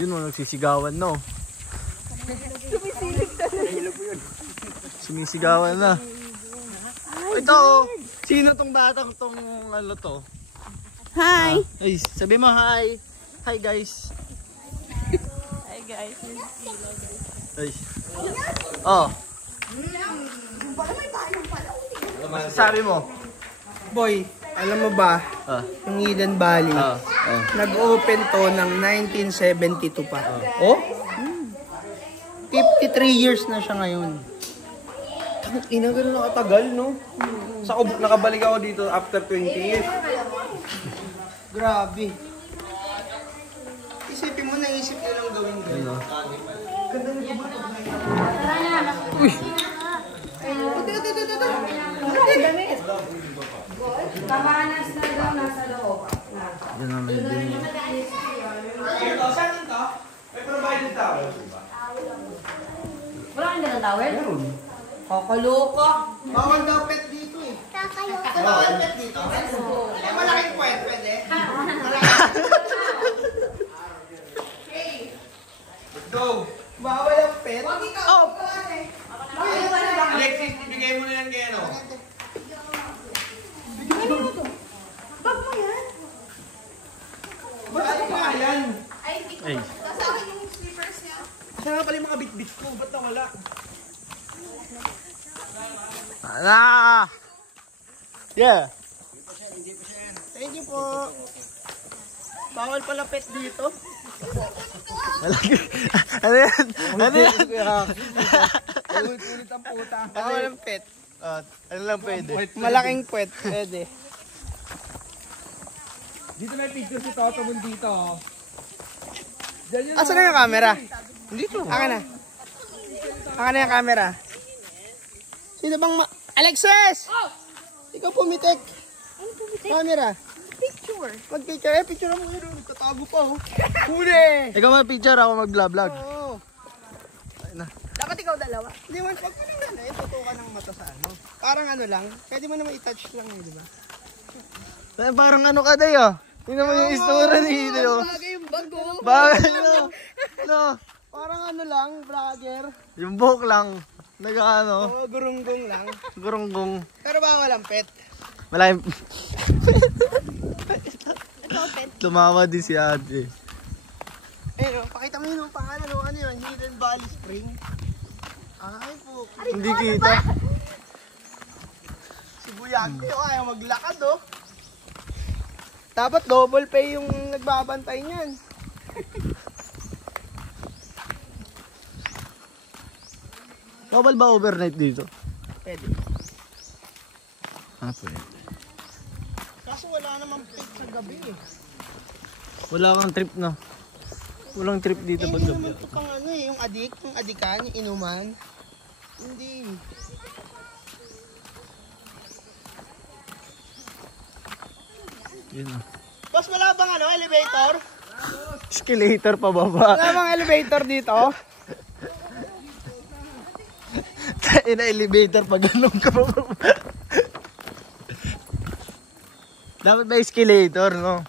Yun o, nagsisigawan no. Sumisigawan na. Ito o. Sino tong batang tong ano to? Hi! Ay, sabi mo hi. Hi guys. Hi guys. Ay. Oh. Ano masasabi mo? Boy, alam mo ba, yung Hidden Valley, nag-open to ng 1972 pa. Oh? 53 years na siya ngayon. Ina, gano'n nakatagal, no? Nakabalik ako dito after 20 years. Grabe. Isipin mo, naisip nyo lang gawin ganyan. Ganda na diba? Uy! Kamanas na daw nasa loob. Yan naman yung din. Ito, saan ito? May provided towel. Wala kang ganang towel? Meron. Kakaloka. Bawal daw pet dito eh. Bawal pet dito? Eh, malaking puwet, pwede? Let's go. Bawal ang pet? Oh! Alexis, ibigay mo na yan kay ano? Ba't ako pa yan? Ay, hindi ko. Ay. Nasa akin yung slippers niya. Saan nga pala yung mga bit-bit ko? Ba't nawala? Ah! Yeah. Thank you po. Bawal pala pet dito. Ano yan? Ano yan? Ulit ang puta. Bawal ang pet. Ano lang pwede? Malaking puwet, pwede. Dito may picture si Toto Mul dito. Oh. Asan na yung camera? Dito. Akin na. Akin na yung camera. Sino bang Alexis! Ikaw pumitik. Ano pumitik? Camera. Picture. Mag-picture. Eh, picture mo yun. Nagtatago pa oh. Huli! Ikaw mag-picture, ako mag-vlog. Oo. Dapat ikaw dalawa. Hindi man, pag mo naman eh, tutukan ng mata sa ano. Parang ano lang, pwede mo naman i-touch lang eh, di ba? Parang ano ka day ah. Tingnan mo yung istura dito. Bagay yung bago. Bagay no. No. Parang ano lang, vlogger. Yung buhok lang. Nag-ano. Oo, gurunggong lang. Gurunggong. Pero bawal ang pet. Malalim. Ito, pet. Tumawa din si ate. Eh, oh, pakita mo yun yung pangalan. Ano yun? Hidden Valley Spring. Ay po. Hindi kita. Si Buyagti, oh, ayaw maglakad, oh. Dapat double pay yung nagbabantay niyan. Bawal ba overnight dito? Pwede. Ah, pwede. Kaso wala namang pet sa gabi, eh. Wala kang trip no? Walang trip dito Eh, pag hindi gabi. naman ito pang ano eh, yung adikan, yung inuman. Hindi. Yun ah. Boss, wala bang ano, elevator? Escalator pa baba. Wala bang elevator dito? Ina-elevator pag ganun ka pa baba. Dapat may escalator, no?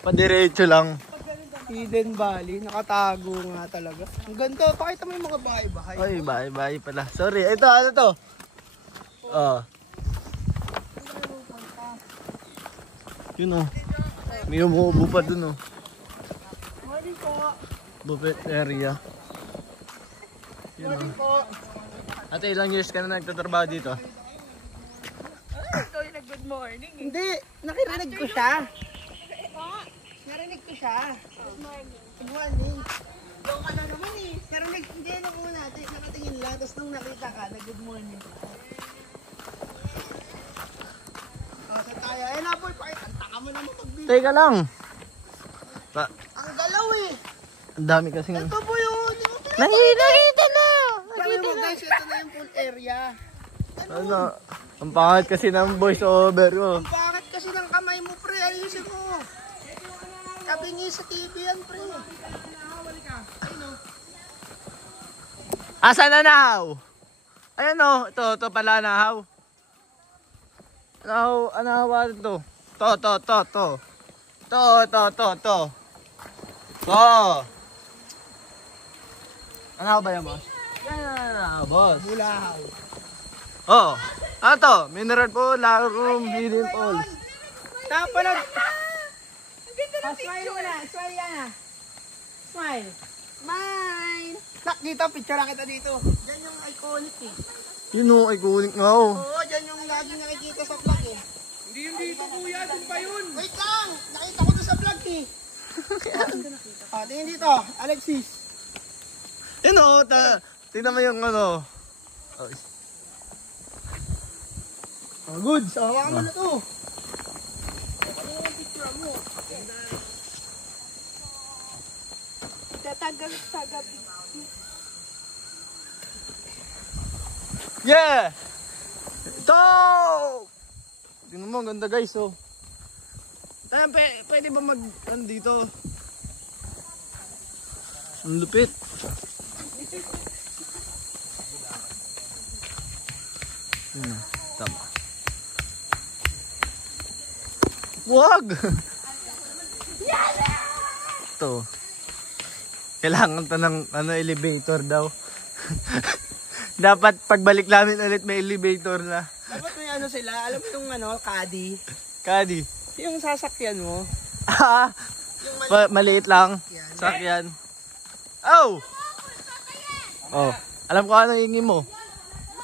Padiretso lang. Hidden Valley, nakatago nga talaga. Ang ganda, pakita mo yung mga bahay-bahay. Ay, bye-bye pala. Sorry, ito, ano to? Oh. Yun oh. May umuubo pa dun oh. Morning po. Buffet area. Yun Morning oh. po. Ate, ilang years ka na nagtatrabaho dito? Ikaw yung nag-good morning. Hindi, nakirinig ko siya. Narinig ko siya. Good morning. Doon ka na naman eh. Narinig, hindi na muna natin. Nakatingin lang, tapos nung nakita ka, nag-good morning. Sa tayo. Eh na boy, ang taka mo naman pag-video. Teka lang. Ang galaw eh. Ang dami kasing... Ito po yung... Nakita na! Sabi mo guys, ito na yung pool area. Ano? Ang pangat kasi ng voice over ko. Ang bakit kasi ng kamay mo pre, ayusin mo. Sabi niya sa TV yan pre. Asa na nahaw? Ayan o, ito pala nahaw. Nahaw, nahawa to. To. To. Oh. Ano ba yan, boss? Yan, boss. Bulahaw. Oh. Ano to? Mineral pool, room, hidden pools. Tapos nag... Ang ganda ng Smile picture. muna. Smile yan ah. Smile. Mine. Look dito, picture kita dito. Diyan yung iconic eh. Yun o, iconic nga oh. Oo, diyan yung lagi nakikita sa vlog eh. Hindi yun dito kuya, dun pa yun. Wait lang! Nakita ko doon sa vlog eh. Tingin dito, Alexis. Yun o, tingnan mo yung ano. Good, so hawakan mo na to. Tatagal sa gabi. Yeah! Ito! Tingnan mo, ang ganda guys oh. Tayo, pwede ba mag, ano dito? Ang lupit. Tama. Wag! Ito. Kailangan to ng ano, elevator daw. Dapat pagbalik namin ulit may elevator na. Dapat may ano sila, alam mo yung ano, caddy. Kadi. Yung sasakyan mo. Ah, maliit lang. Sakyan. Oh! Oh, alam ko anong ingin mo.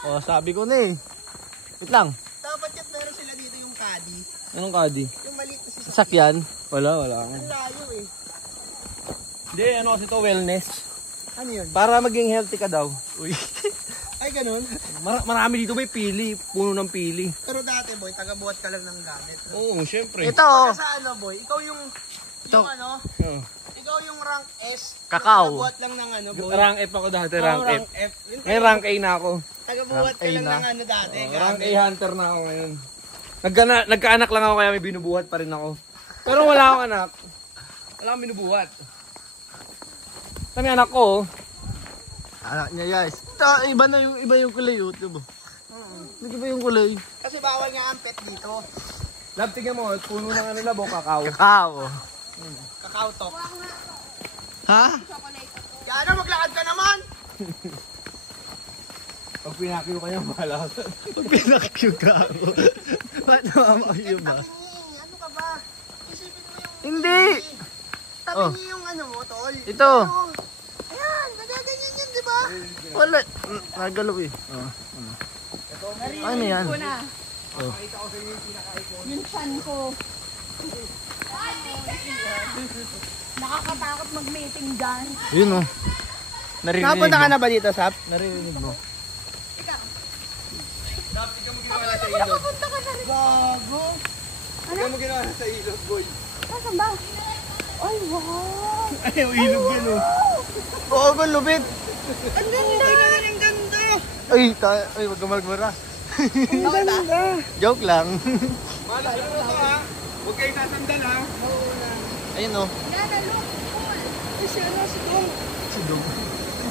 Oh, sabi ko na eh. Wait lang. Dapat yan meron sila dito yung caddy. Anong kadi? Yung maliit na sasakyan. Sakyan? Wala. Ang layo eh. Hindi, ano kasi to wellness. Ano yun? Para maging healthy ka daw. Uy. Ay ganun. Marami dito may pili, puno ng pili. Pero dati boy, taga-buhat ka lang ng gamit. Oo, syempre. Ito oh. Sa ano boy, ikaw yung ano, Oh. ikaw yung rank S. Kakao. Taga-buhat lang ng ano boy. Rank F ako dati, rank F. Rank F. Yun, Ngayon rank A na ako. taga-buhat ka Rank A lang na. ng ano dati. Rank A gamit. hunter na ako ngayon. Nagkaanak lang ako kaya may binubuhat pa rin ako. Pero wala akong anak. Wala akong binubuhat. Kami anak ko, oh. Anak niya guys. Iba yung kulay oh, diba? Iba yung kulay. Kasi bawal nga ang pet dito. Lab, tingnan mo, puno ng ano labo, kakao. Kakao. Kakao talk. Ha? Kaya na, maglakad ka naman! Pag pinakyo ka niya, bahala ka. Pag pinakyo ka ako. Ba't namamayo ba? Tabingi, ano ka ba? Isipin mo yung... Hindi! Tabingi yung ano mo, tol. Ito. Ayan, nagaganyan yun, di ba? Wala. Nagalaw eh. Ano yan? Ko na. Yung chan ko. Nakakatakot mag-meeting dyan. Yun oh. Naririnig Nakapunta ka mo. na ba dito, Sap? Naririnig mo. Nakapunta ka na rin. Gago. Tingnan mo ginawa sa ilog, boy. Nasaan ba? Ay, wow. Ay, ilog yan, oh. Oo, oh, lupit. Ang ganda! Ang ganda! Ay, wag ka magmura. Ang ganda! Joke lang. Malas na to, ha? Huwag kayo sasandal, ha? Ayun oh. Nana, look. Cool. Kasi ano, si Dong. Si Dong.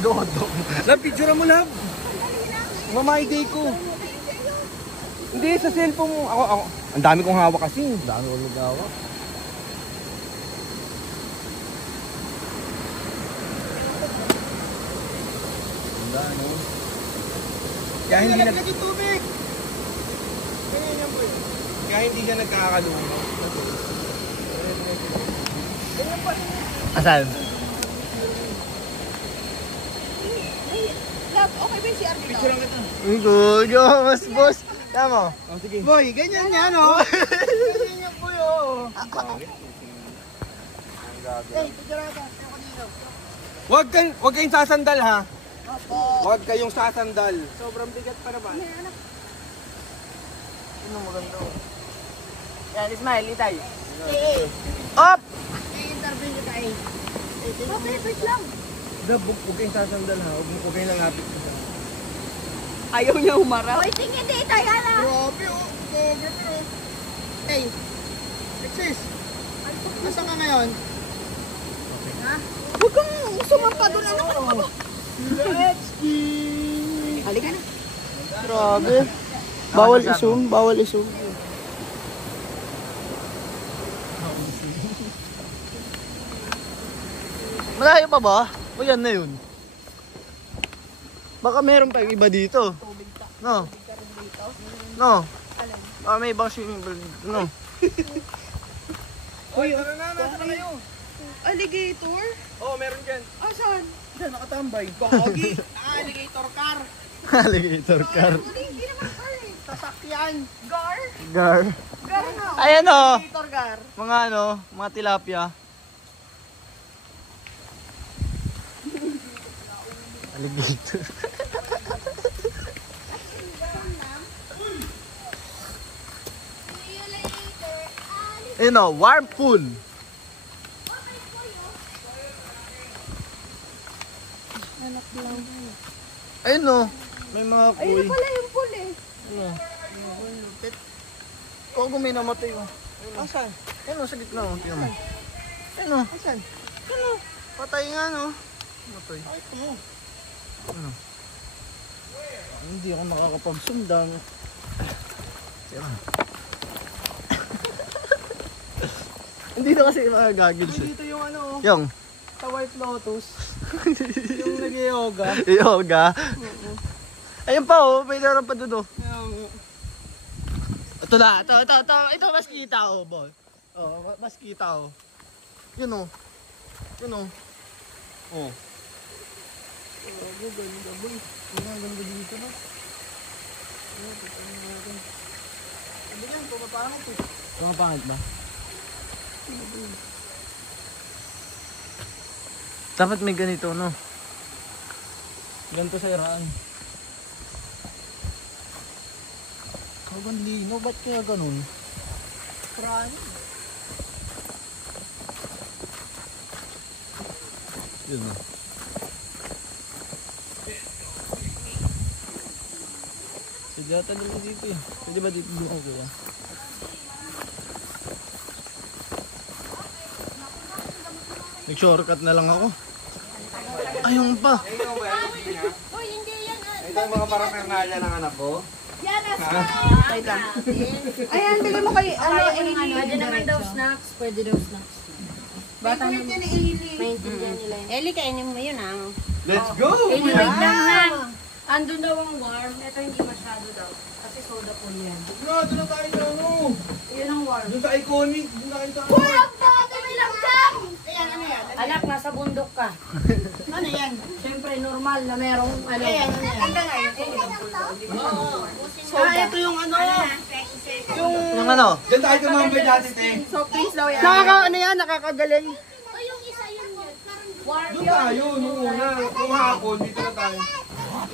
Dodong. Lab, picture mo, Lab. Mamay day ko. Hindi, sa cellphone mo. Ako. Ang dami kong hawak kasi. Dami ko lugawa. Kaya hindi na... Nalaglag yung tubig! Ganyan yan, boy. Kaya hindi ka nagkakalumaw. Asan? Love, okay ba yung CR dito? Picture lang kita. Ang good. Mas boss. Tama. Oh, sige. Boy, ganyan yan, oh. Ganyan yan, boy, oh. Hey, picture ka. Ako dito. Huwag kayong sasandal, ha? Huwag kayong sasandal. Sobrang bigat pa naman. Ano maganda oh. Yan, Ismail, itay. Up! I-interview nyo tayo. Bakit? Wait lang. Lab, huwag kayong sasandal, ha? Huwag kayong lalapit. Ayaw niya humarap. Wait, tingin dito, Yana. Grabe, oh. Grabe, oh. Hey, Alexis. Nasaan ka ngayon? Huwag kang sumampa doon. Ano ka ba? Let's go! Halika na. Grabe. Bawal i-zoom, bawal i-zoom. Malayo pa ba? O yan na yun. Baka meron pa yung iba dito. No? No? Baka may ibang swimming pool dito, no? Uy, tara na, nasa na kayo? Alligator? Oo, meron dyan. Asan? Dyan, nakatambay. Pogi. Alligator car. Alligator car. Hindi naman car eh. Sasakyan. Gar? Gar. Gar na. Ayan o. Alligator car. Mga ano, mga tilapia. Alligator. Ayun o, warm pool. Ayun o, may mga Ayun kuy. na pala yung pool eh. Kogo may namatay o. Asan? Ayun o, sa gitna o. Tingnan mo. Ayun o. Asan? Patay nga no. Matay. Ay, ito. Ano? Hindi ako makakapag-sundang. Tira. Hindi na kasi makagagils eh. Dito yung ano, Yung. sa White Lotus. Yung nag-yoga. Yoga. Ayun pa oh, may naroon pa doon oh. Ito na, ito mas kita oh, boy. Oh, mas kita oh. Yun oh. Yun oh. Oh. Ganda boy. Ang ganda dito no. Sabi yan, pumapangit eh. Pumapangit ba? Dapat may ganito no. Ganito sa iraan. Kagan lino, ba't kaya ganun? Prano. Yun na. Pwede naman dito eh. Pwede ba dito doon kaya? Nag-shortcut na lang ako. Ayun pa. Uy, hindi yan. Ito ang mga paraphernalia ng anak ko. Yan Ayan, bigay mo kay Pwede naman daw snacks, pwede daw snacks. Bata naman. Maintindihan nila yun. Eli, kainin mo yun ah. Let's go! Eli, wait lang ha. Andun daw ang warm. Ito hindi masyado daw. Kasi soda po yan. Doon na tayo sa ano. Yun ang warm. Doon sa iconic. Doon na kayo sa Uy, ang dati may langgam! Ayan, ano yan? Anak, nasa bundok ka. Ano yan? Siyempre, normal na merong ano. Ayan, ano yan? Ito yung ano. Yung ano? Diyan tayo kumambay dati, te. Ano yan? Nakakagaling. O yung isa yun yun. Warm Doon yun. tayo, nung una. Nung hapon, dito na tayo.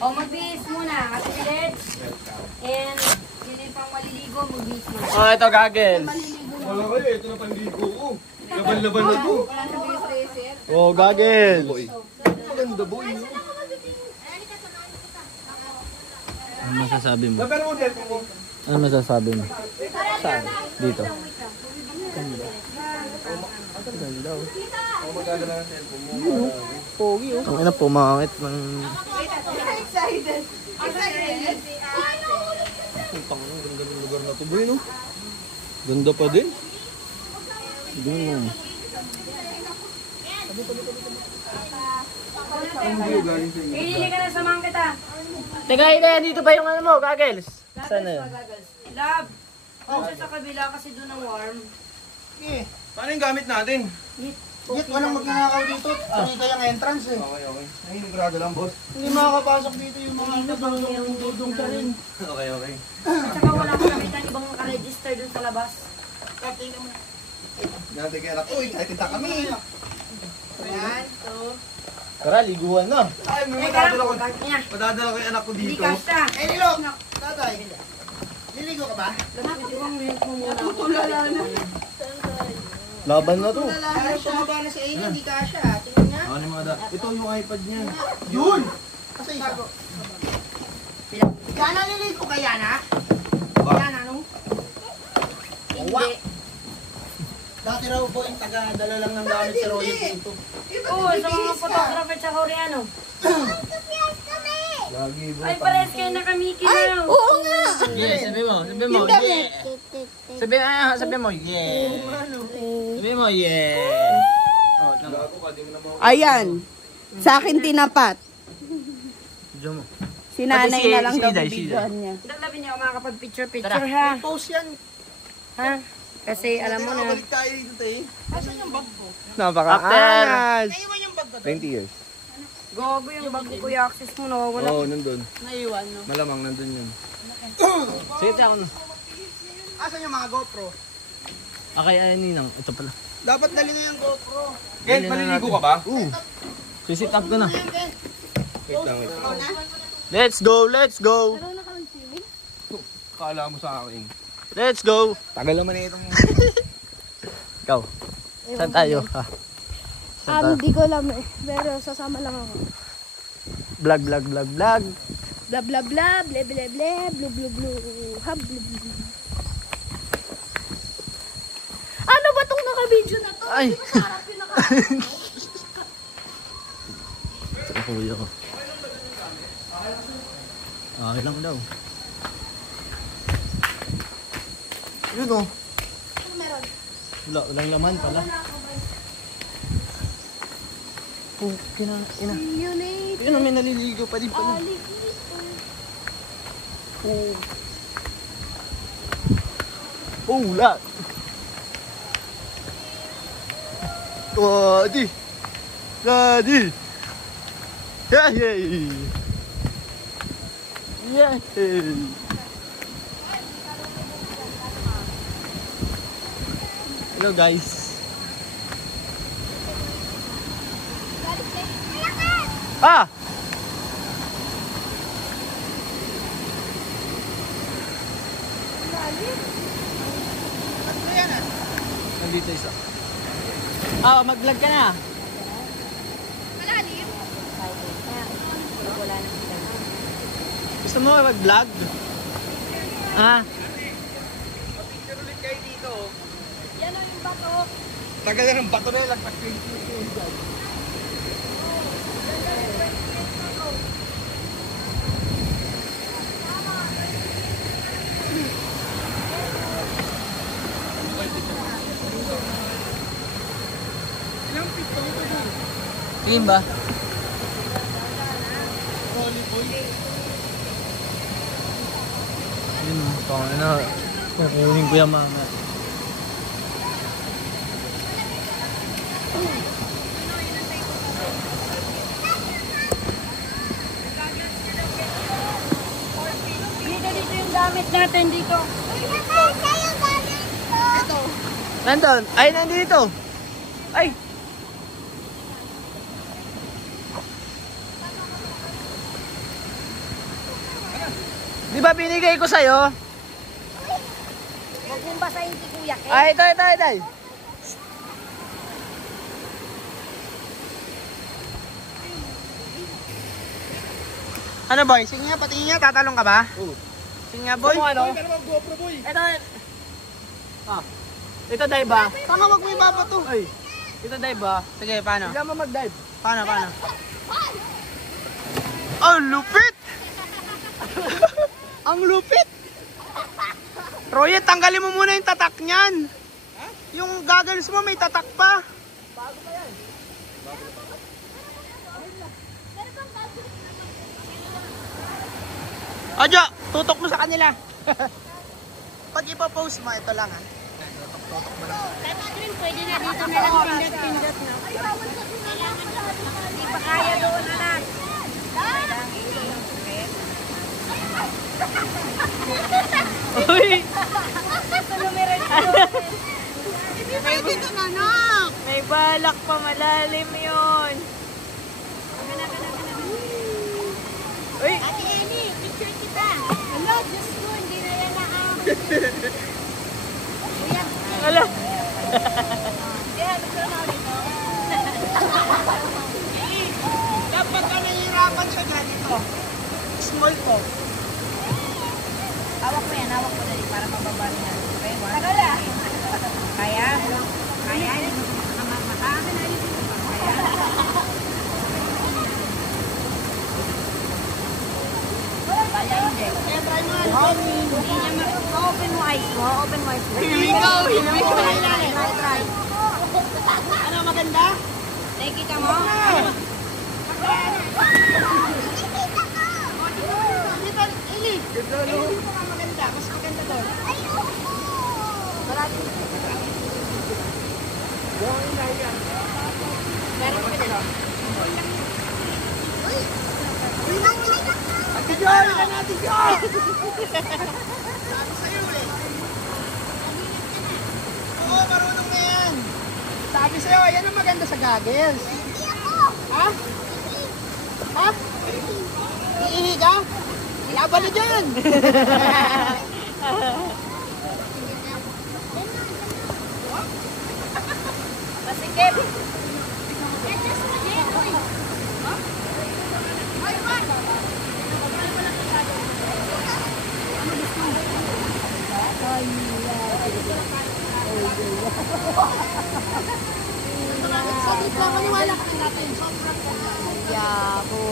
O, magbihis muna. Kasi Led. And, hindi pang maliligo, magbihis muna. Oh, ito gagel. Wala kayo, ito na pandigo ko. Laban-laban na to. Oh, gagel. Maganda boy. Ano masasabi mo? Pero mo, cellphone mo. Ano masasabi mo? Saan? Dito. Ako magkala na ng cellphone mo. Pogi oh. Ang ina pumangit ng... Excited. Excited. Putang ina, ganda ng lugar na to, boy, no? Ganda pa din. Ganda. Pili ka na, samahan kita. Teka, dito ba yung ano mo, gagels? Saan na yun? Lab. Huwag siya sa kabila kasi doon ang warm. Eh, Paano yung gamit natin? Git, walang magnanakaw dito. Dito yung entrance eh. Okay, okay. Nanginigurado lang, boss. Hindi makakapasok dito yung mga dudong ka rin. Okay, okay. At saka wala ko nakita ibang nakaregister doon sa labas. Dati kaya anak ko, excited na kami. Ayan, so. Tara, liguan na. Ay, may Teka lang, madadala ko. contact niya. Madadala ko yung anak ko Hindi dito. kasha. Eh, Lilo! Tatay! Liligo ka ba? Pwede bang rent mo muna? Tulala na. Laban na to. Tulala na siya. Tumaba na si Ailey, hindi ka siya. Tingnan niya. Ano yung mga ito yung iPad niya. Yun! Kasi isa. Yana, liligo ka, Yana? Yana, no? Hindi. Dati raw po yung taga-dala lang ng gamit si Roy dito. Oo, sa mga photographer sa Koreano. Lagi ba? Ay, pares kayo nakamiki na. Oo nga. Yeah, sabi mo, yeah. Sabi mo, yeah. Sabi mo, yeah. Oh, Ayan. Sa akin tinapat. Diyan mo. Si nanay Pati si- na lang si daw Iday, si bibidyohan niya. Labi niya ako makakapag-picture-picture Tara. ha. Post yan. Ha? Kasi alam mo na. Balik tayo dito eh. Asan yung bag ko? Napaka-angas. Naiwan yung bag ko. 20 years. Gogo yung bag ko kuya, access mo nawawala. Oo, nandun. Naiwan no. Malamang nandun yun. Sige, tayo na. Asan yung mga GoPro? Okay, ay, Ninang. Ito pala. Dapat dali na yung GoPro. Ken, maliligo ka ba? Sisit up ko na. Wait lang, wait lang. Let's go, let's go. Kala mo sa akin. Let's go. Tagal naman na itong... Ikaw. Saan tayo? Ha? Saan tayo? Hindi ko alam eh. Pero sasama lang ako. Vlog, vlog, vlog, vlog. Bla bla bla, ble ble ble, blu blu blu, hab blu blu blu. Ano ba tong naka-video na to? Ay. Harap yung naka- Ito na kuya ko. Okay lang daw. Yun o. Meron. Wala, walang laman pala. Oh, ina. Unit. Yun may naliligo pa din pala. Oh. Oh, wala. Daddy. Daddy. Yay. Yay. Hello guys. Ah! Nandito isa. Ah, mag-vlog ka na. Malalim. Wala na sila. Gusto mo mag-vlog? Ah, Yan o yung bato. Tagal na ng bato na yun. Lagpas 20 years. clean ba? Yun, tawag na. Kukunin ko yung mga. Dito yung gamit natin dito. Nandun! Ay, nandito! Ay! Di ba binigay ko sa'yo? Huwag mong basahin si Kuya Ken. Ay, ito. Ano boy? Sige nga, patingin nga. Tatalong ka ba? Oo. Sige nga boy. Ano? GoPro boy. Ito. Ah. Ito dive ba? Tanga, wag mo ibaba to. Ay. Ito dive ba? Sige, paano? Bigla mo mag-dive. Paano? Oh, lupit! Ang lupit! Roy, tanggalin mo muna yung tatak niyan. Yung goggles mo may tatak pa. Adyo, tutok mo sa kanila. Pag ipopost mo, ito lang ha. Tutok mo lang. Catherine, pwede na dito na lang pindot-pindot na. Hindi pa kaya doon, anak. Uy! May balak pa, malalim yun. Uy! Ate Eli, picture kita. Hello, Diyos ko, hindi na yan Kuya, Ala! Dapat ka nahihirapan siya ganito. Small ko. hawak mo yan, hawak mo dali para mababa niya. Okay, one. Kaya? Kaya? Kaya? Kaya hindi. Hindi niya ma-open mo eyes mo. Open mo eyes mo. Hilingaw. Try, try. Ano maganda? Nakikita mo? Ate John, ilan natin John? Oo, marunong na yan. Sabi sa'yo, yan ang maganda sa goggles. Ha? Ha? Iihi ka? Laban na dyan! Masikip. Saglit lang, maniwala ka natin. Iya po.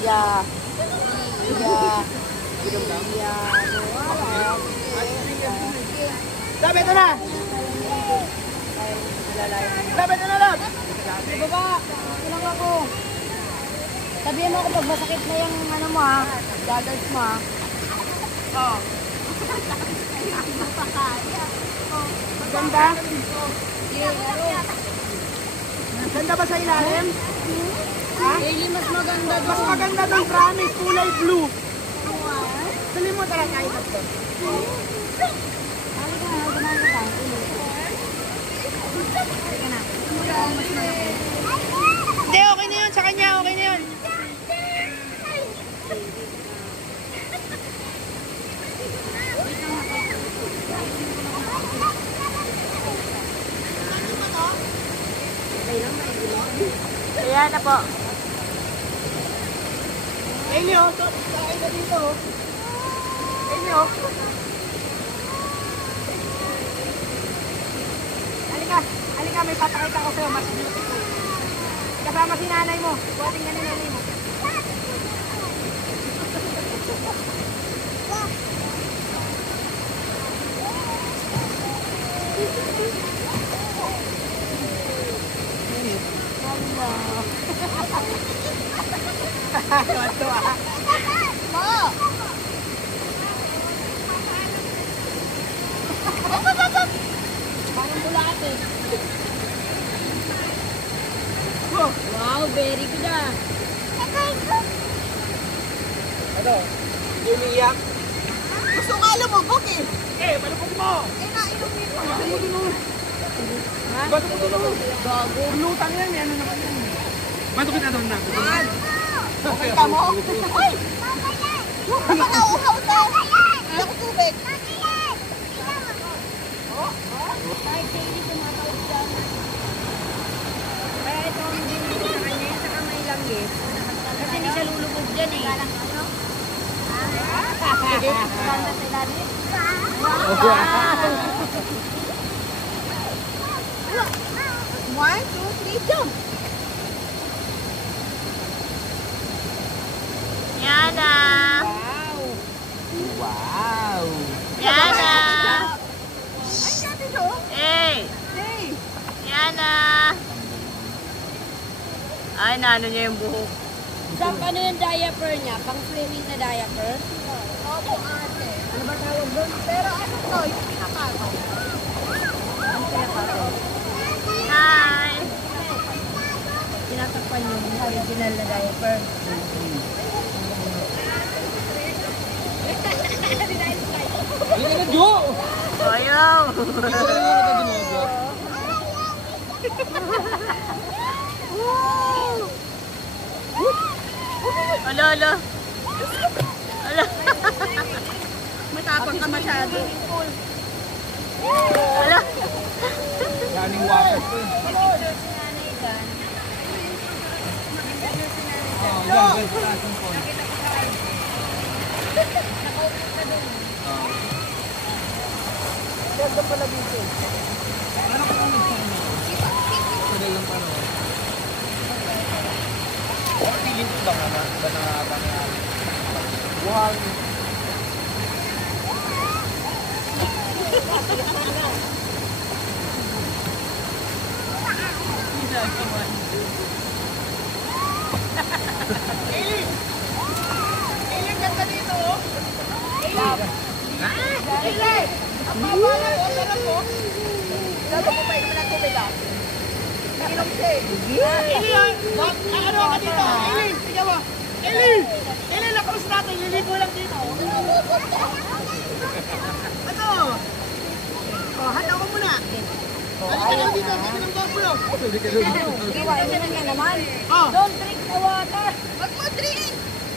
Iya. Iya. Iya. Sabi, ito na! Sabi, ito na lang! Baba, ilang ako. Sabihin mo ako pag masakit na yung ano mo ha. Goggles mo ha. Oh. Ganda? Ganda ba sa ilalim? Ha? Daily mas maganda Mas maganda doon, promise, kulay blue. Dali mo tara kahit ito. Hindi, okay na yun. Sa kanya, okay na yun. Ayan na po. Elio, sakay na dito. Elio. Halika, halika, may papakita ko sa'yo, mas beautiful. Kasama si nanay mo. Buhating nga ni nanay mo. Tuwa-tuwa. Parang bulat eh. Wow, very good ah. Ano? Hindi umiiyak? Gusto nga lumubog eh. Eh, malubog mo. Eh, nainumin mo. Malubog mo. Ba't mo tulog? Bago. Lutang yan, ano naman yan. Ba't kita doon na? Okay mo? Uy! Nakauhaw to. Hindi ako tubig. Kahit daily tumatawag dyan. Kaya ito ang hindi sa kanya, saka may langgit. Kasi hindi siya lulubog dyan eh. Ganda sa ilalim. One, two, three, jump. Yana! Wow. Yana! Ay, natin to. Hey! Hey. Yana! Ay, naano niya yung buhok. Saan ano yung diaper niya? Pang swimming na diaper? Opo, ate. Ano ba tawag doon? Pero ano to? Yung pinakato. Hi! Tinatakpan yung original na diaper. Halika na, Jo! Ayaw! Ala, ala. Ala. Matapang ka masyado. Ala. Running water to. Ganda pala dito. Feeling ko ba naman? Ba na nangyari? Buhang. Eli, ang ganda dito, oh. Eli! Ang baba lang, oh. Sarap, oh. Lalo mo pa inuman ang tubig, ah. Inom siya, eh. Eli, ano ka dito? Eli, sige mo. Eli! Eli, lakaros natin. Liligo lang dito. Ano? Oh, handa ko muna. Halika lang dito. Sige ng babulo. Sige, inuman ka naman. Oh. Don't drink the water. Wag mo drink.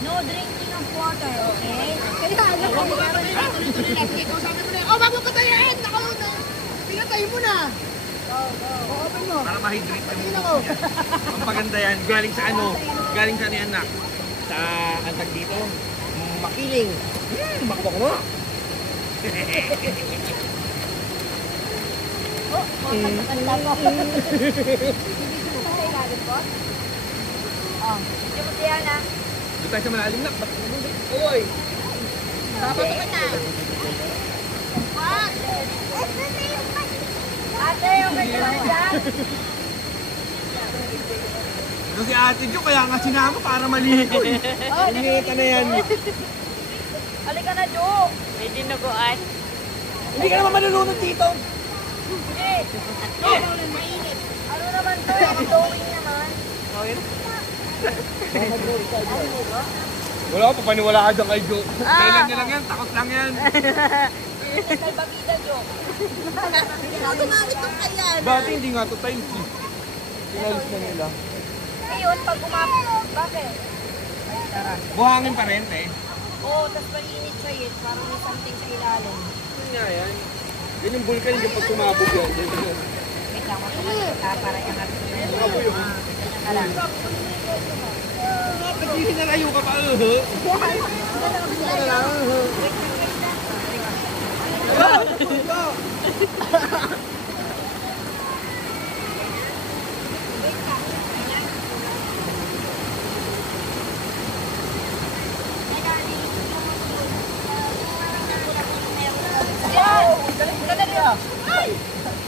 No drinking of water, okay? Kaya, alam ko muna patayin na. Tuloy-tuloy na. Sige, kausapin mo na. Oh, bago patayin. Pinatayin mo na. Open mo. Para ma-hydrate kami. Patingin ako. Ang paganda yan, galing sa ano? Galing sa yan, nak? Sa antag dito? Makiling. Makbak mo. Kanta mo. Oh, hindi mo siya na. Doon tayo sa malalim, nak. Uy! Dapat ito na. Wag. Ate, okay ka lang dyan? Ito si Ate Jo, kaya nga sinama para maligo. Inihita na yan. Halika na, Jo. May dinuguan. Hindi ka naman malulunod dito. Sige. Ano naman to? Ang dowing naman. Wala ko, papaniwala ka dyan kay Jo. Kailan niya lang yan, takot lang yan. Kay Bagida, Jo. Gumamit ko kaya. Dati hindi nga to tiles eh. Pinalis na nila. Ngayon, pag kumapit, bakit? Buhangin pa rin eh. Oo, tapos mainit siya yun. Parang may something sa ilalim. Yun nga yan. Yan yung vulkan yung pag sumabog yan. Wait lang, matumatita para yung natin. Ganyan ka lang. Naghihinalayo ka pa.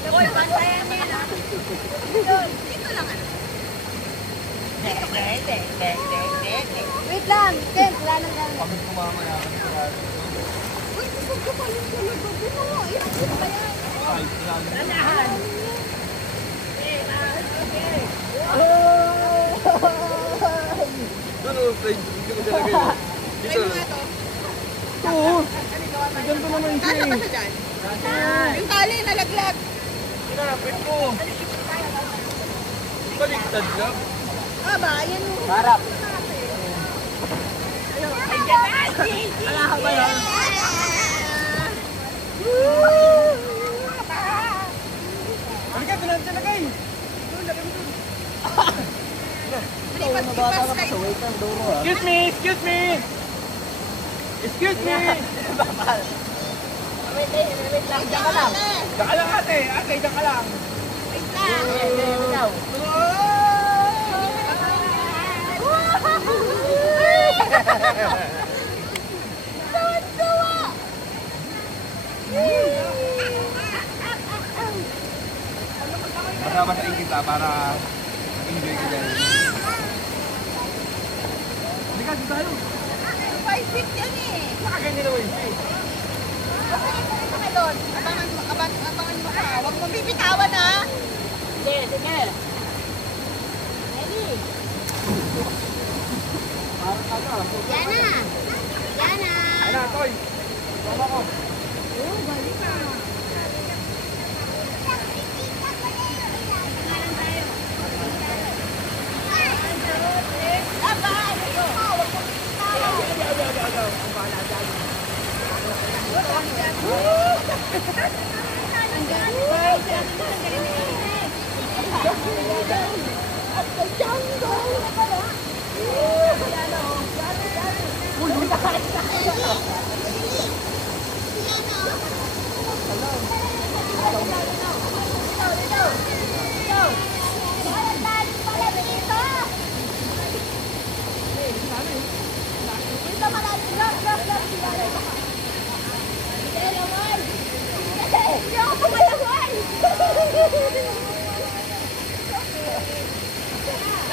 Uy, bantayan niya na. Dito lang ano. Wait lang, Ken, wala nang gano'n. Pagod ko mamaya. Uy, busog ka pa yung talaga. Buno, ilang pa yan. Ay, Lalahan. Ano, friend? Hindi ko talaga yun. Try mo nga to. Oo. Ganito naman siya Nasa eh. ka siya dyan? Yung tali, nalaglag. Kinapit mo. Baliktad lang. Ah ba, ayan mo. Harap. Wala ka ba yun? Halika, doon na kay. Lipas kayo. Excuse me! Excuse me! Excuse me! Wait lang, dyan ka lang. Diyan ka lang ate! Ate, diyan ka lang! Wait lang. Basta-basain kita para enjoy ka dyan. Halika, dito tayo! 5 feet yan eh. Nakaganyan naman siya eh. Ito ka doon. Abangan mo ka. Huwag mong bibitawan ha. Sige, sige. Ready? Yan na. Yan na. Ay na, Toy! Tama ko!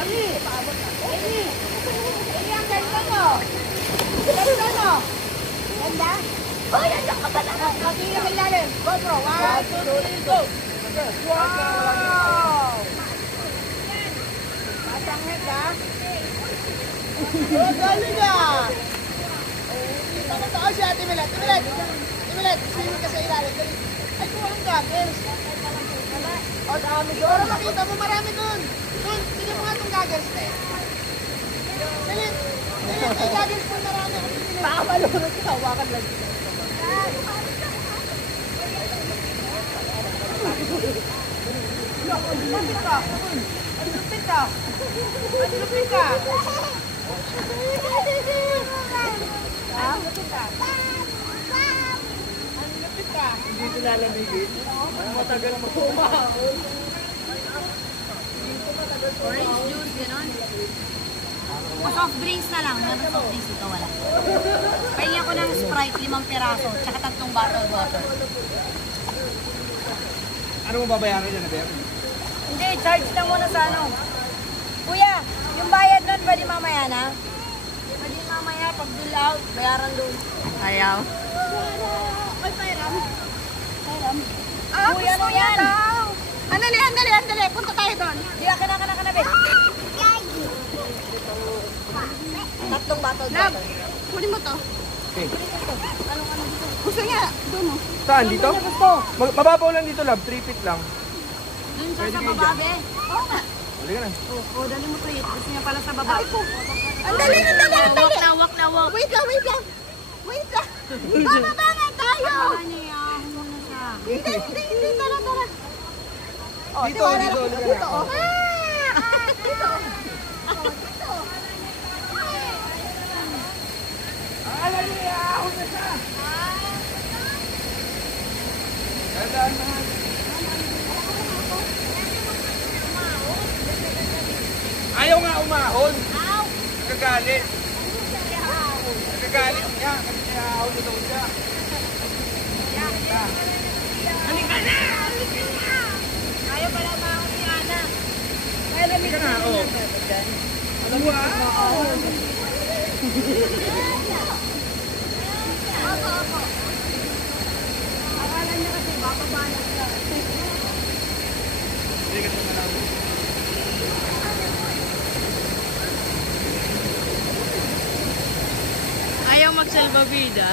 Eli, ang ganda mo. Ganda mo. Ganda? Oh, nandiyan ka pala. Tingnan sa ilalim. Go, bro. 1, 2, 3, go. Wow! Pasangit, ha? Oh, galing, ha? Kita mo to. Oh, si Ate Milet. Milet, swimming ka sa ilalim. Ay, kuha ang goggles. Oh, dami doon. Para makita mo, marami doon. Doon, tingnan mo nga itong goggles, eh. Milet, may goggles po marami. Baka malunod ka, hawakan lang. Lupit ka. Ang lupit ka. Ang lupit ka. Ang lupit ka. Ang lupit ka. Hindi ito lalamigin. Matagal mo kumahon. Orange juice, gano'n. O soft drinks na lang. Meron soft drinks ito, wala. Pahingi ako ng Sprite, 5 piraso, tsaka 3 bottle water. Ano mo babayaran dyan, Naber? Hindi, charge lang muna sa ano. Kuya, yung bayad nun, pwede mamaya na? Pwede mamaya, pag bill out, bayaran doon. Ayaw. Ay, pairam. Ah, kuya, ano yan? Andali. Punta tayo doon. Di, akin na, be. 3 bottle water. Kunin mo to. Okay. Gusto niya. Doon mo. Saan? Dito? Mababaw lang dito, love. 3 feet lang. Doon siya sa baba, be. Oo nga. Huli ka na. Oo, dali mo to yun. Gusto niya pala sa baba. Andali. Walk na. Wait lang. Bababa nga tayo. Akala niya, muna siya. Hindi. Tara. Dito, huli ka na. Dito. Dadaan na. Ayaw nga umahon. Nagagalit. Nagagalit niya. Kasi ahon na daw siya. Halika na! Ayaw pala umahon ni Ana. Halika na, oh. Wow! Opo. Akala niya kasi bababa na siya. Halika na lang. Ayaw magsalbabida.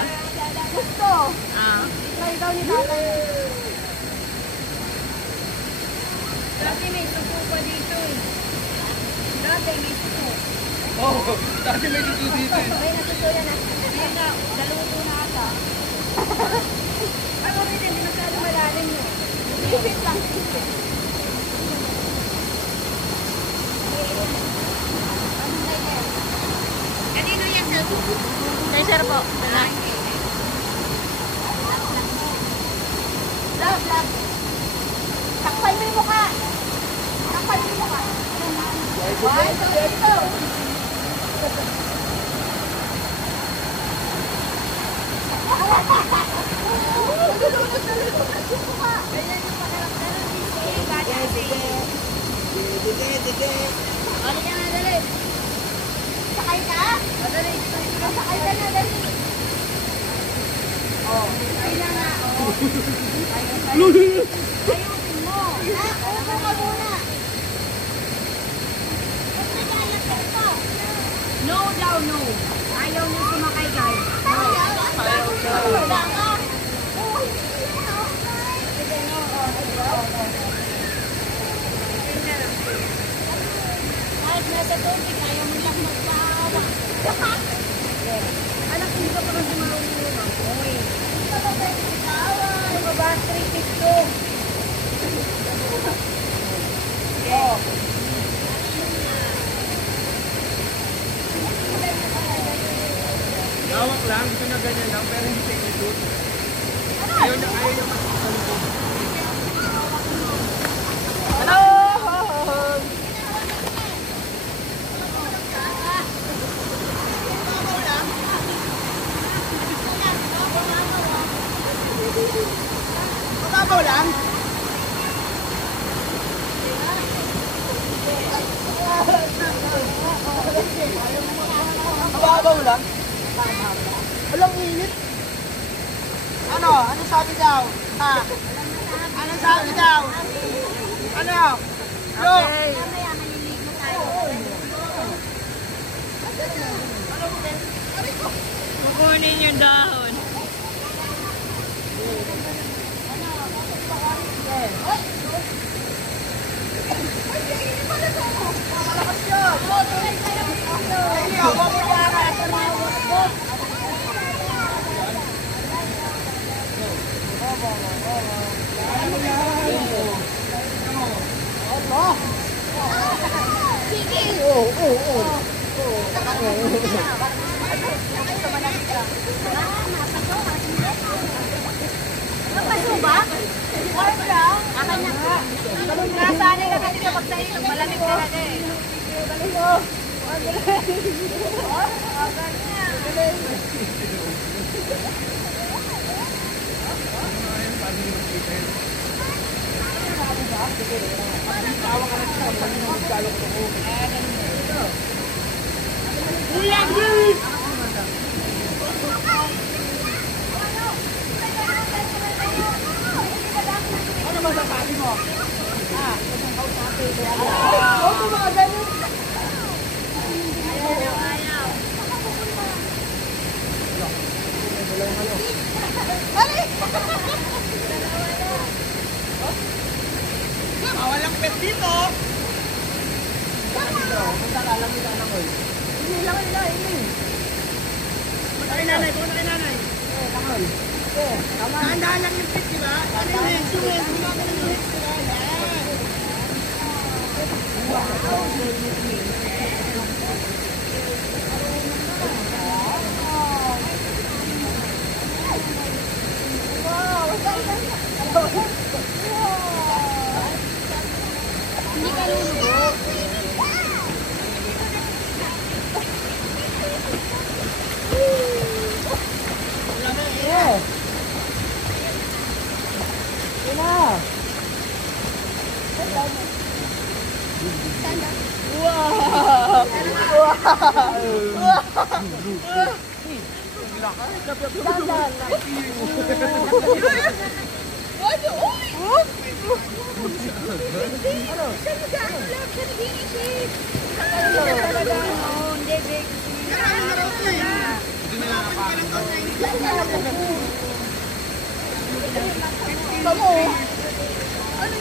Gusto. Ah. Try daw ni tatay. Dati may suko pa dito eh. Dati may suko. Oh, dati may tutu dito eh. Ay, natutuyo na. Hindi na, naluto na ata. Ako rin, hindi masyado malalim yun. Isip lang. Kanino yan, sir? Kay sir po. Love. Takpan mo yung mukha. Ay, dito. Ano ka na, dali. Sakay ka? Dali. Sakay ka na, dali. Oh, sakay na nga. Ayusin mo. Upo ka muna. No daw, no. Ayaw niyo sumakay, guys. Kahit nasa tubig, ayaw mo lang magpahawa. Anak, hindi ka pa kasi marunong. Uy. Ano ka ba? 352. Oh. Lawak lang, gusto niya ganyan lang, pero hindi siya ikot. Ayaw niya magsalubog. Hello! Mababaw lang. sabi daw? Ha? Anong sabi daw? Ano? Look! Kukunin yung dahon. Nasanay ka kasi kapag sa iyo, malamig talaga eh. Walang pet dito. Punta kay nanay. Dahan-dahan lang yung pet, di ba? Ano yung hands? Yung hands. Gumagano yung hands, di ba?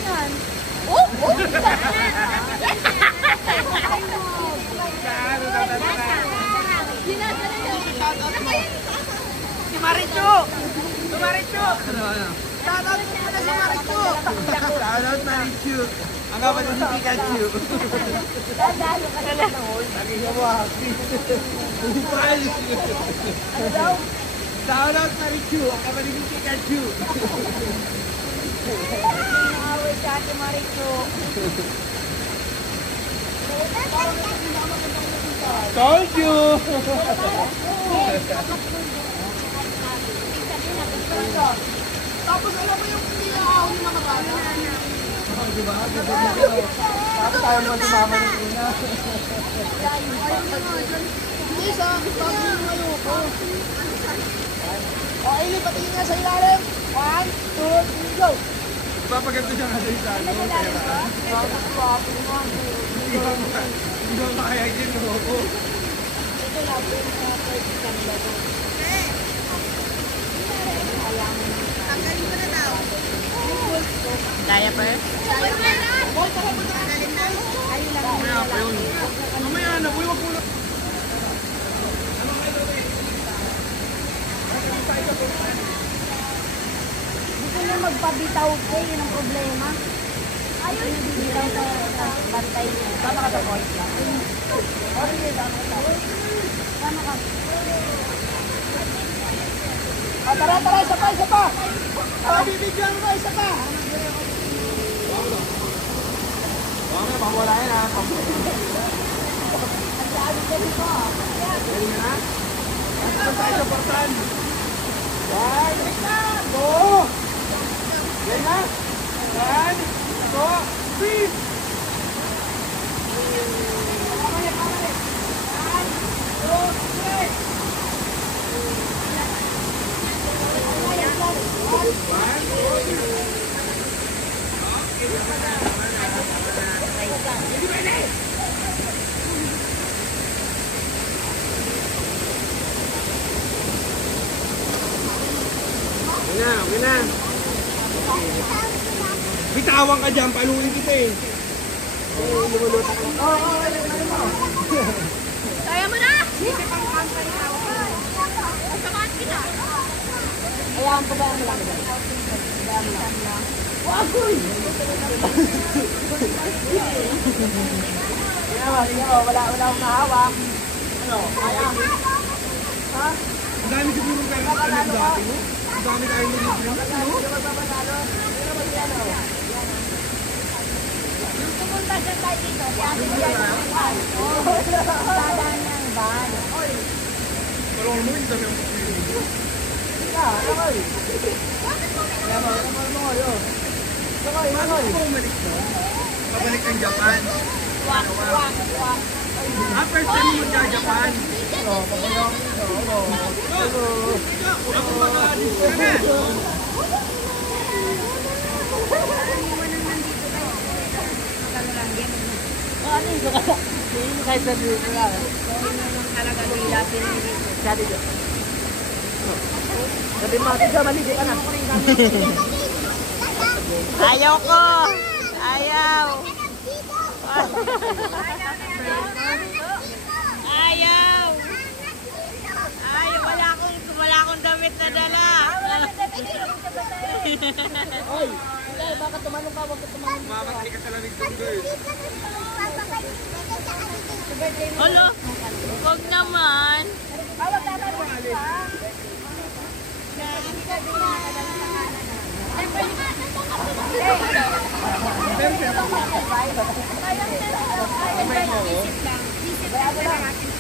Yan. Si Marichu! Si Marichu! Shoutout mo muna si Marichu! Shoutout Marichu! Ang kapatid si Pikachu! Dadalo ka na lang. Lagi ka mo happy! Ano daw? Shoutout Marichu! Ang kapatid si Pikachu! Nawaway sa ating Maricho. Told you! Tapos alam mo yung hindi ahon na magana? Diba? Tapos tayo naman sumama ng una. Hindi sa bago yung ayoko. Okay, lipatingin nga sa ilalim. 1, 2, 3, go! Papaganto siya nga sa ilalim. Hindi ba makayagin ako? Ito lang po yung mga pwede kanila doon. Tanggalin mo na daw. Diaper? Mamaya na, buhay wag muna. Gusto niya magpabitaw ko, yun ang problema. Ayaw niya bibitaw sa bantay niya. Tama ka sa voice lang. Tama ka. Tara, isa pa! Bibigyan mo, isa pa! Mamaya, mawala yan ha. Ang sabi ka nito ah. Ready na? Ano tayo sa portan? 1, 2, ready na? 1, 2, 3! One, na. Bitawan ka dyan, paluin kita eh. Kaya mo na! Samahan kita! Ayan, pabayaan mo lang. Pabayaan mo lang. Wagoy! Wala akong nahawak. Ano? Kaya? Ha? Ang dami siguro kayo ng kanin dati mo. Ang dami tayo mo yung Yung pumunta dyan tayo dito, si Ate Bian yung van. Dadaan niya yung van. Pero ano mo, hindi dami ang pagpili mo. Paano ko bumalik na? Pabalik ng Japan. Wak. First time mo magja-Japan. Ako mag-aalis ka na. Kahit sa dito lang. Talaga nila pinili. Sabi ko. Sabi mo, tigil, maligo ka na. Ayaw ko! Ayaw! Ayaw! Ay, wala akong damit na dala. Oy, baka tumanong ka, wag ka tumanong. Mamatay ka sa lamig doon, girl. Hala, wag naman.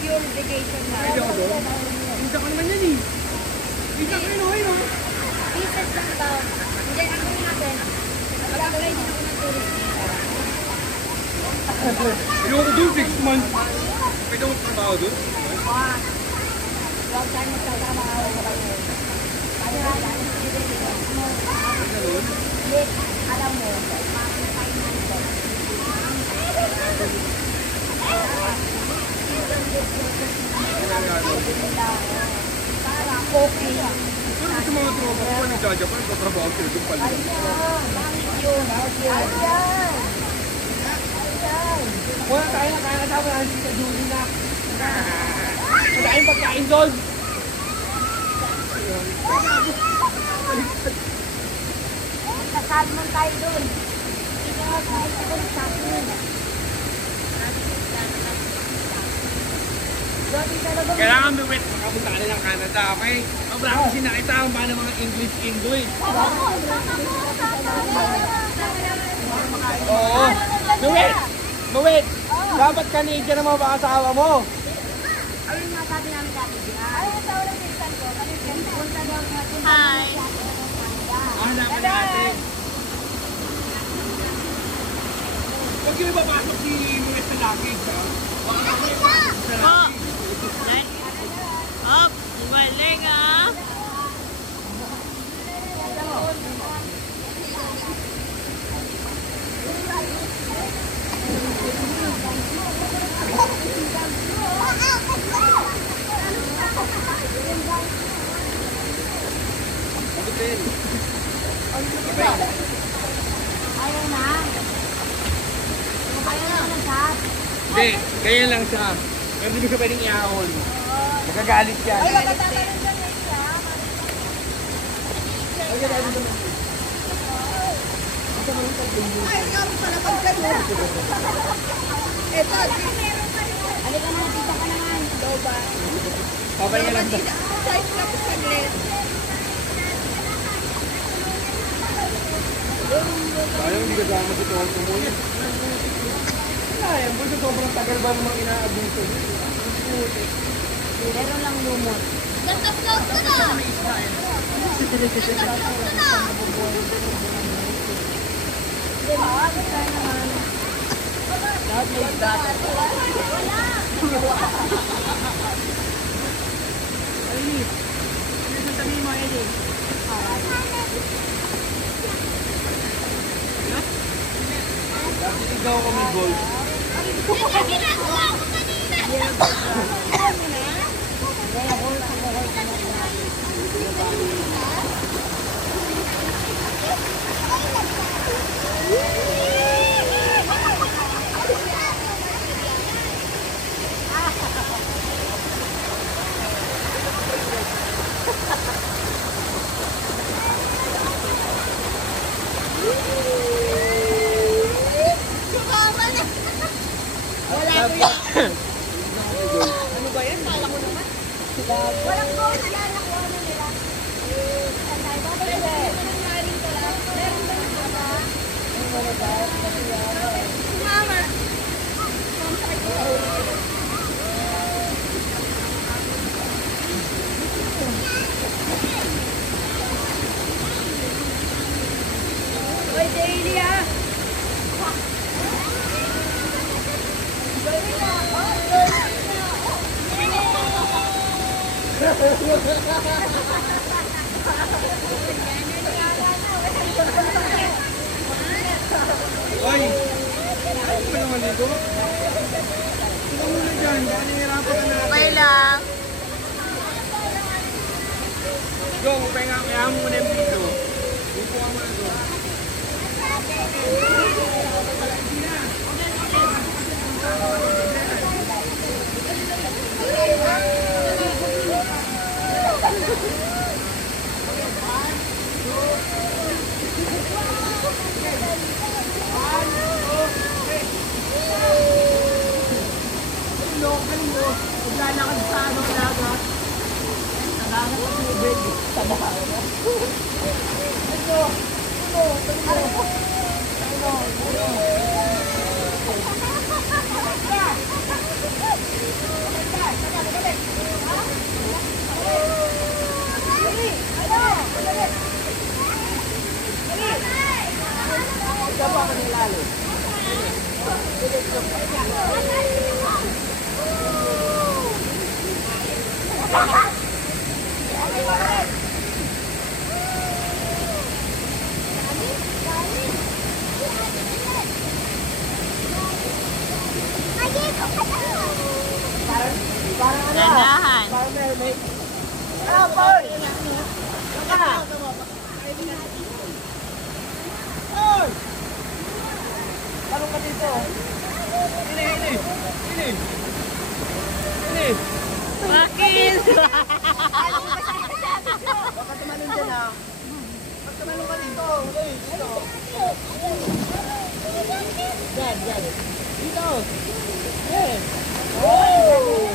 Pure vacation na. Visa ka naman yan eh. Visa ka yun, no? Visit lang daw. Hindi, ako natin. Mag-apply din ako ng tourist. Ayoko doon, 6 months. Pwede mo trabaho doon? Huwag tayo magsasama ako sa kayo. Alam mo, para okay. Pero sa mga tropa ko, nagja-Japan, tatrabaho sila doon pala. Wala tayo nakakasama na hindi sa Julie na. Magkain pagkain doon. Magkasalmon tayo dun. Ito nga tayo sa akin. Kailangan may wet, makapunta ka ng Canada, okay? Mabrang kasi nakita ang mga mga English. Oo. Mawit! Dapat Canadian ang mga asawa mo. Ano yung mga sabi namin dati? Ay, ang tawag ng pinsan ko. Kami punta daw natin. Hi! Hanapin natin. Huwag yung papasok si Mawit sa luggage, ha? Sa luggage. Up! Maling ah! Ayaw na. Ayaw na ng chat. Hindi, ganyan lang siya. Pero hindi mo siya pwedeng iahon. Magagalit siya. Ay, magtatanong dyan eh siya. Ay, nga pala pagkayo. Eto, Halika na, tita ka naman. Loba. Babay na lang. size na po saglit. Sayang, hindi ka sama si Toto mo. Wala yan, boy. Sobrang tagal ba namang inaabuso? Meron lang lumot. Ganda-vlog ko na. Ganda-vlog ko na. Diba? Basta naman. Lahat may data. Ellie. Ano sasabihin mo, Ellie? Ikaw kami gold. Ginagawa ko kanina. Walang goal yan. Nakuha na nila. Sumama. Oy, Daily ah. Oy! Ano ba naman ito? Ito muna dyan, dahil nahihirapan ka natin. Okay lang. Go, pahinga kaya mo muna yung video. Upo ka muna doon. Maglalakad sa ano talaga. Naghanap ng tubig. Sa bahay. Dandahan. Ah, boy! Tama! Boy! Parang ka dito. Bakit? Baka tumalon dyan ah. Baka tumalon ka dito. Hey, dito. Dyan. Dito. Hey. Oh!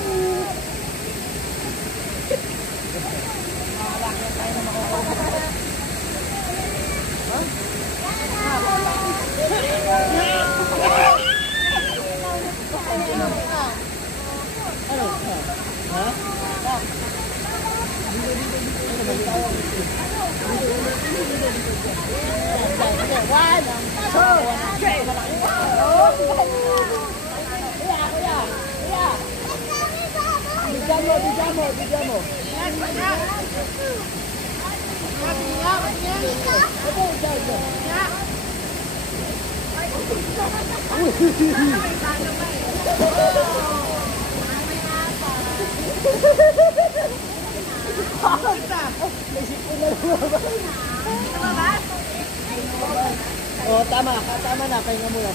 Bigyan mo. Oh, tama na, pahinga muna.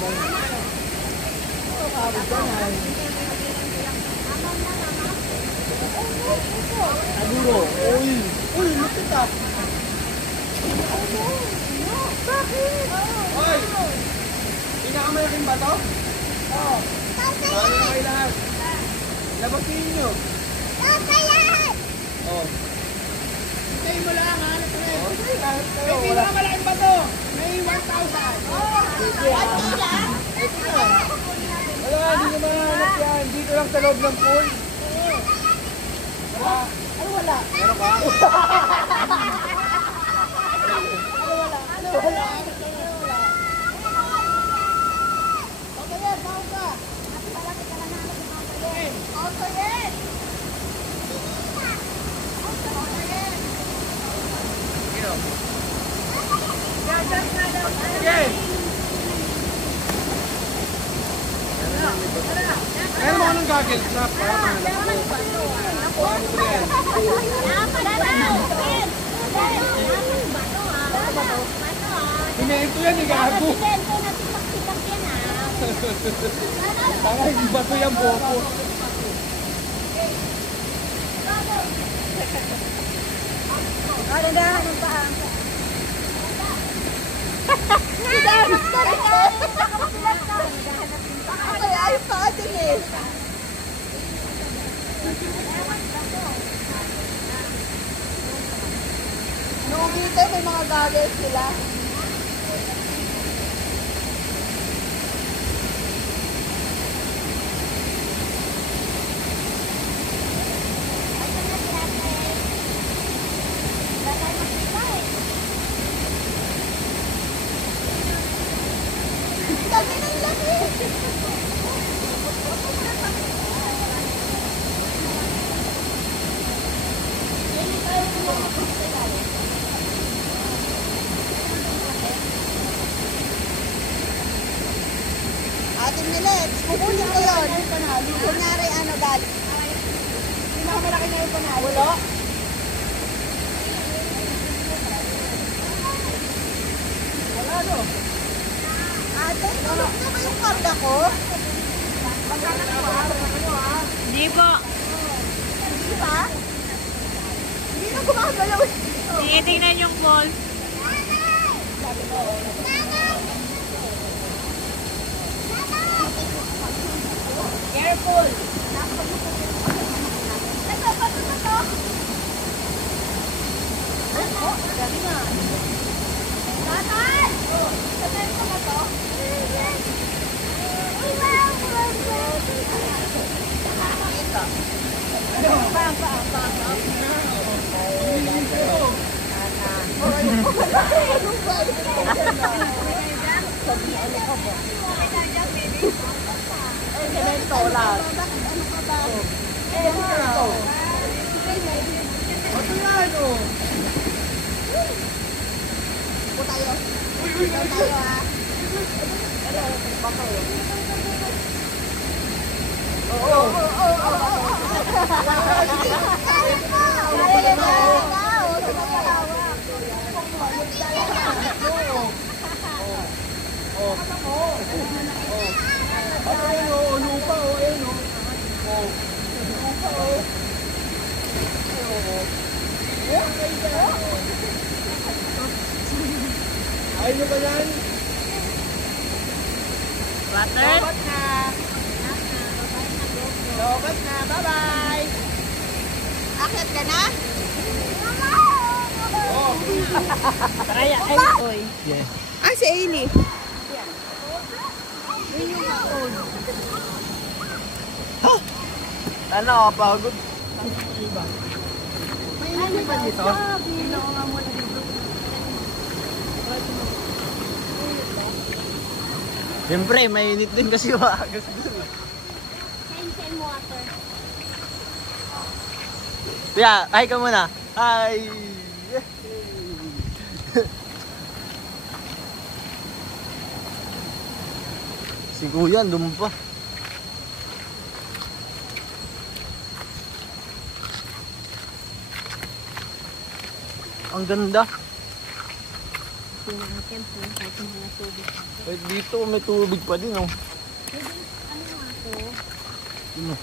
Aduro. Uy, lupit ah. Oy! Pinakamalaking ba to? Oo. Paano na kayo lahat? Labasin nyo. Oo. Hintayin mo lang ha. May pinakamalaking ba to? May 1,000. Wala, hindi naman hanap yan. Dito lang sa loob ng pool. Ano wala? Meron ka? Meron mo ng goggles na para mahanap ko. Paano ko yan? Sinento yan, gago. Sinento na sipak-sipak yan ah. Tanga, hindi ba ito yung boko? Dahan ng paa. Ay, pa din eh. Noong dito may mga goggles sila. Dami ng laki. Ating minutes, kukunin ko yun. Kunyari ano galing. Pinakamalaki na yung panalo. Wala. Wala no. Ate, tulog na ba yung karga ko? Hindi po. Hindi ba? Hindi na gumagalaw. Tinitingnan yung ball. Careful. Ito, paano na to? Ano? Dali na. Tatay! Tatay ko ba to? Ayun na ba yan? Water? Lobat na. Bye-bye. Akit ka na? Kaya, ay, oy. Yeah. Ah, si Ailey. Ano, nakapagod. May ba dito? Siyempre, mainit din kasi maagas doon. Same water. Kuya, hi ka muna. Hi! Si Kuya, doon pa. Ang ganda. Eh, dito may tubig pa din, oh. Ano?